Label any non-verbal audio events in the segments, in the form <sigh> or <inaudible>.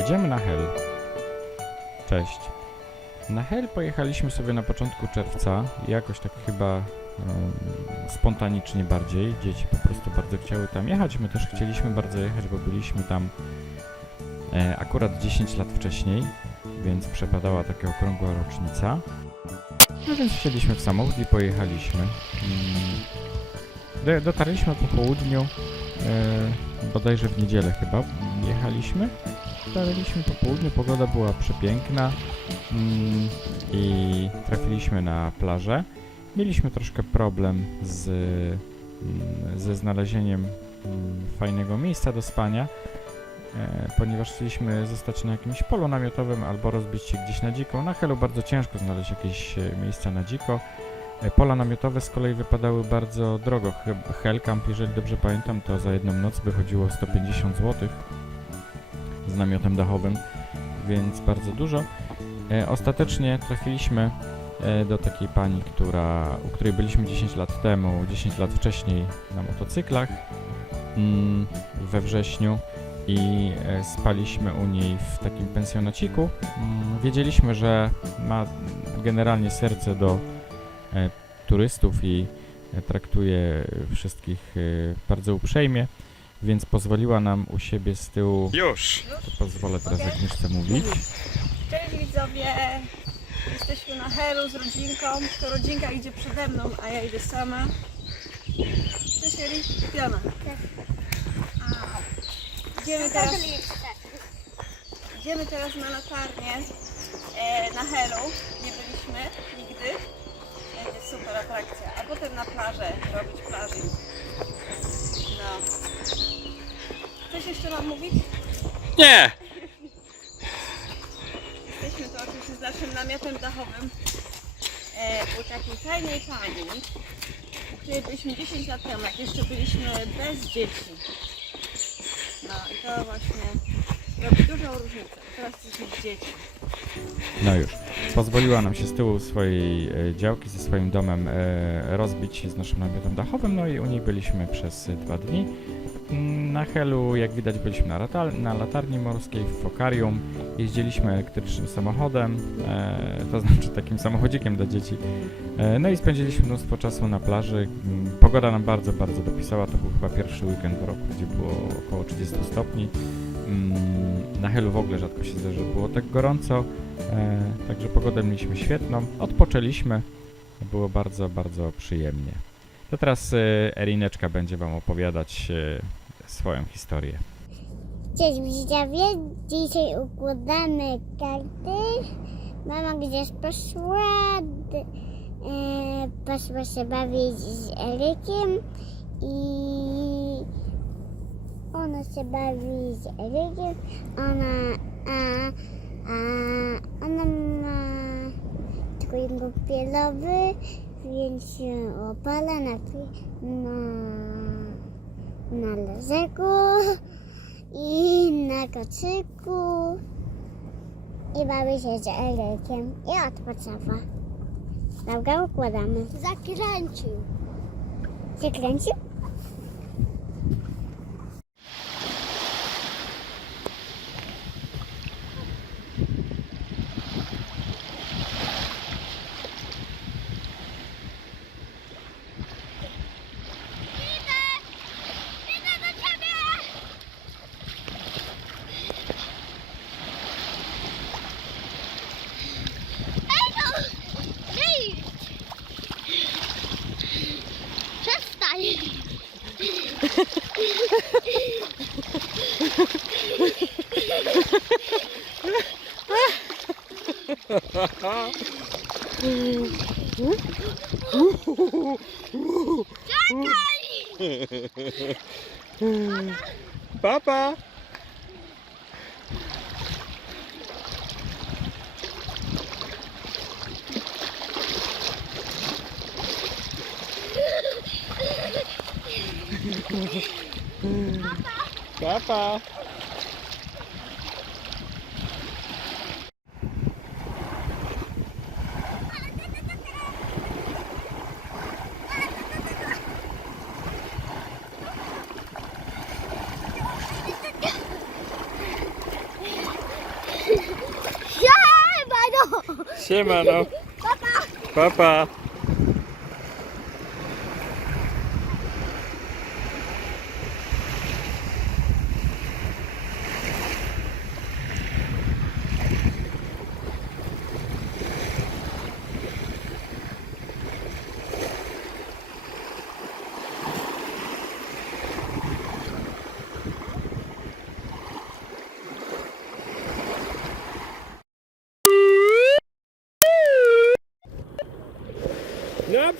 Jedziemy na Hel. Cześć. Na Hel pojechaliśmy sobie na początku czerwca, jakoś tak chyba spontanicznie bardziej. Dzieci po prostu bardzo chciały tam jechać, my też chcieliśmy bardzo jechać, bo byliśmy tam e, akurat 10 lat wcześniej, więc przepadała taka okrągła rocznica. No więc wsiedliśmy w samochód i pojechaliśmy. Mm, do- Dotarliśmy po południu, e, bodajże w niedzielę chyba jechaliśmy. Dotarliśmy po południu, pogoda była przepiękna mm, i trafiliśmy na plażę. Mieliśmy troszkę problem z, mm, ze znalezieniem mm, fajnego miejsca do spania, e, ponieważ chcieliśmy zostać na jakimś polu namiotowym albo rozbić się gdzieś na dziko. Na Helu bardzo ciężko znaleźć jakieś e, miejsca na dziko. E, Pola namiotowe z kolei wypadały bardzo drogo. Hellcamp, jeżeli dobrze pamiętam, to za jedną noc wychodziło 150 zł z namiotem dachowym, więc bardzo dużo. E, Ostatecznie trafiliśmy e, do takiej pani, która, u której byliśmy 10 lat temu, 10 lat wcześniej na motocyklach mm, we wrześniu i e, spaliśmy u niej w takim pensjonaciku. Mm, Wiedzieliśmy, że ma generalnie serce do turystów i traktuje wszystkich bardzo uprzejmie, więc pozwoliła nam u siebie z tyłu, Już! to pozwolę teraz Agnieszce mówić. Cześć widzowie! Jesteśmy na Helu z rodzinką. To rodzinka idzie przede mną, a ja idę sama. Cześć Eli, Piona. Idziemy teraz, idziemy teraz na latarnię e, na Helu. Nie byliśmy nigdy. Będzie super atrakcja. A potem na plażę, robić plażing. No. Coś jeszcze mam mówić? Nie! Jesteśmy to oczywiście z naszym namiotem dachowym e, u takiej fajnej pani, u której byliśmy 10 lat temu, jak jeszcze byliśmy bez dzieci. No i to właśnie robi dużą różnicę. Teraz jesteśmy dzieci. No już. Pozwoliła nam się z tyłu swojej e, działki ze swoim domem e, rozbić z naszym namiotem dachowym, no i u niej byliśmy przez e, dwa dni. Mm, Na Helu, jak widać, byliśmy na, na latarni morskiej w Fokarium. Jeździliśmy elektrycznym samochodem, e, to znaczy takim samochodzikiem dla dzieci. E, no i spędziliśmy mnóstwo czasu na plaży. Mm, Pogoda nam bardzo, bardzo dopisała. To był chyba pierwszy weekend w roku, gdzie było około 30 stopni. Mm, Na Helu w ogóle rzadko się zdarza, że było tak gorąco. E, także pogodę mieliśmy świetną. Odpoczęliśmy. Było bardzo, bardzo przyjemnie. To teraz e, Erineczka będzie Wam opowiadać e, swoją historię. Cześć widzowie, dzisiaj układamy karty. Mama gdzieś poszła, e, poszła się bawić z Erykiem i ona się bawi z Erykiem, ona, a, a ona ma trójkąt pielowy, więc się opala na, na, na leżaku i na kocyku i bawi się z Erykiem i odpoczywa. Dobra, układamy. Zakręcił. Zakręcił? Papa! Papa! Siema no. Papa. No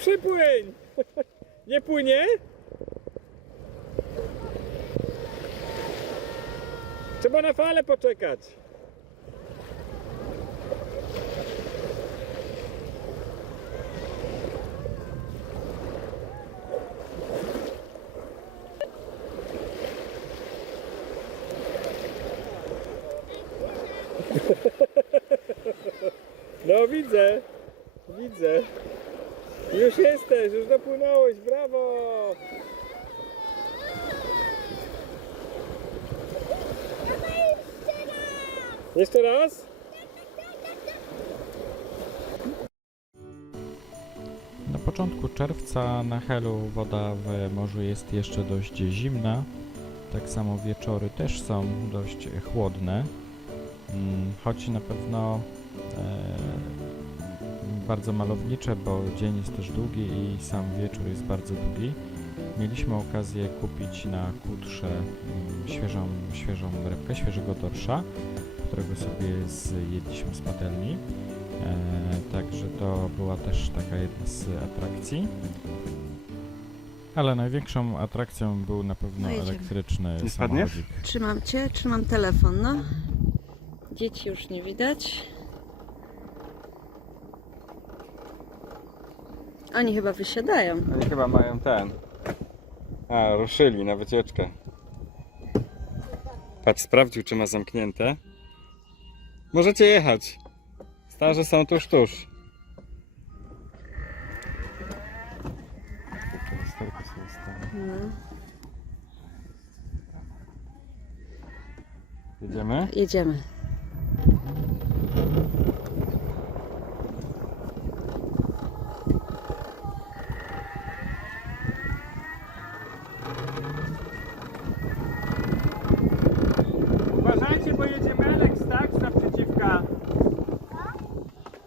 przypłyń! <laughs> Nie płynie? Trzeba na falę poczekać. <laughs> No widzę, widzę. Już jesteś, już dopłynąłeś, brawo! Jeszcze raz? Na początku czerwca na Helu woda w morzu jest jeszcze dość zimna. Tak samo wieczory też są dość chłodne. Mm, Choć na pewno e, bardzo malownicze, bo dzień jest też długi i sam wieczór jest bardzo długi. Mieliśmy okazję kupić na kutrze mm, świeżą, świeżą rybkę, świeżego dorsza, którego sobie zjedliśmy z patelni. E, także to była też taka jedna z atrakcji. Ale największą atrakcją był na pewno No jedziemy. elektryczny Nie spadniesz? samochodzik. Trzymam cię, trzymam telefon, no. Dzieci już nie widać. Oni chyba wysiadają. Oni chyba mają ten. A, ruszyli na wycieczkę. Patrz, sprawdził czy ma zamknięte. Możecie jechać. Starzy są tuż, tuż. No. Jedziemy? Jedziemy. Uważajcie, bo jedzie Meleks, tak? Z naprzeciwka.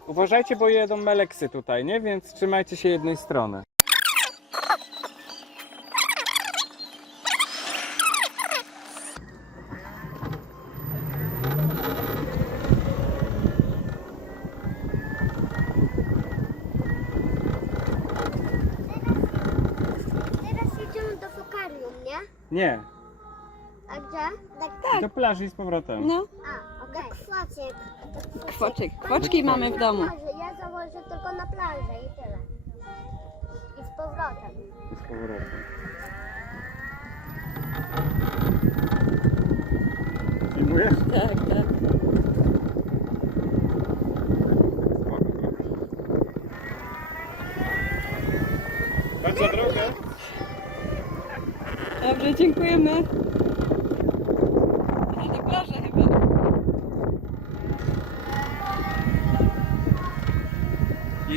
Uważajcie, bo jedą Meleksy tutaj, nie? Więc trzymajcie się jednej strony. Teraz jedziemy do Fokarium, nie? Nie, A gdzie? Tak, do plaży i z powrotem. No, A, okej. Do kwoczek. Do kwoczek. kwoczek. Kwoczki mamy w domu. Plaży. Ja założę tylko na plażę i tyle. I z powrotem. I z powrotem. Filmujesz? Tak, tak. Drogę. Dobrze, dziękujemy.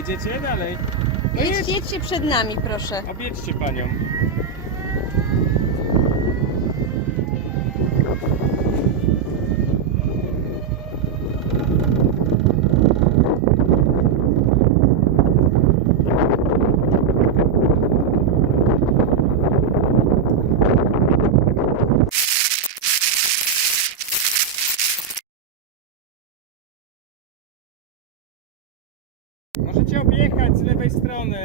Jedziecie dalej. Jedź, jedźcie przed nami, proszę. Objedźcie panią. Możecie objechać z lewej strony.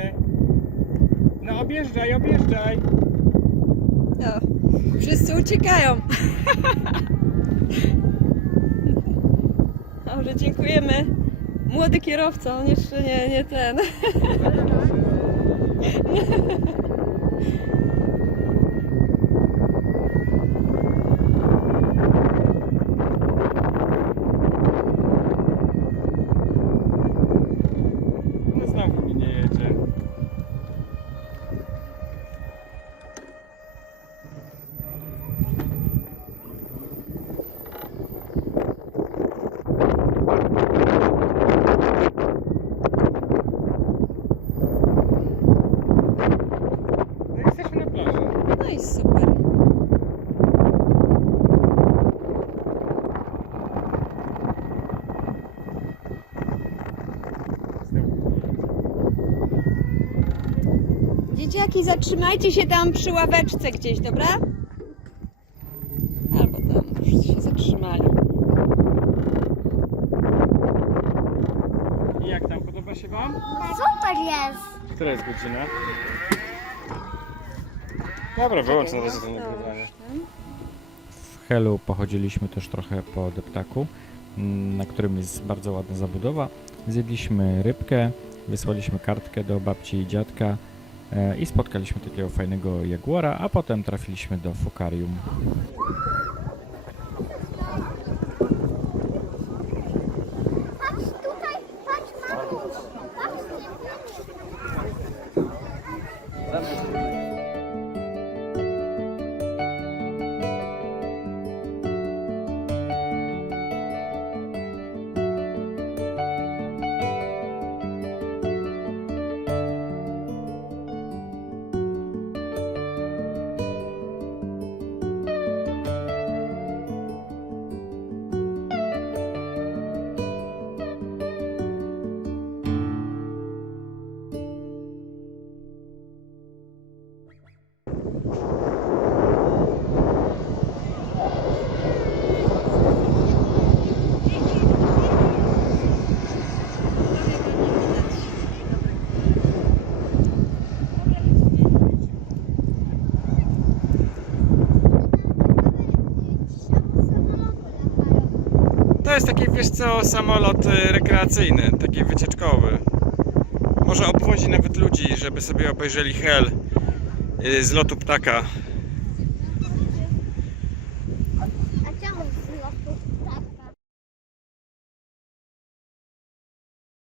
No objeżdżaj, objeżdżaj. No, wszyscy uciekają. Dobrze, dziękujemy. Młody kierowca, on jeszcze nie, nie ten. No znowu mi nie jedzie. Dzieciaki, zatrzymajcie się tam przy ławeczce gdzieś, dobra? Albo tam już się zatrzymali. I jak tam, podoba się Wam? Super jest. Która jest godzina? Dobra, wyłącz na razie to nagrywanie. W Helu pochodziliśmy też trochę po deptaku, mm, na którym jest bardzo ładna zabudowa. Zjedliśmy rybkę, wysłaliśmy kartkę do babci i dziadka i spotkaliśmy takiego fajnego jaguara, a potem trafiliśmy do fokarium. To jest taki, wiesz co, samolot y, rekreacyjny, taki wycieczkowy. Może obwozi nawet ludzi, żeby sobie obejrzeli hel y, z lotu ptaka.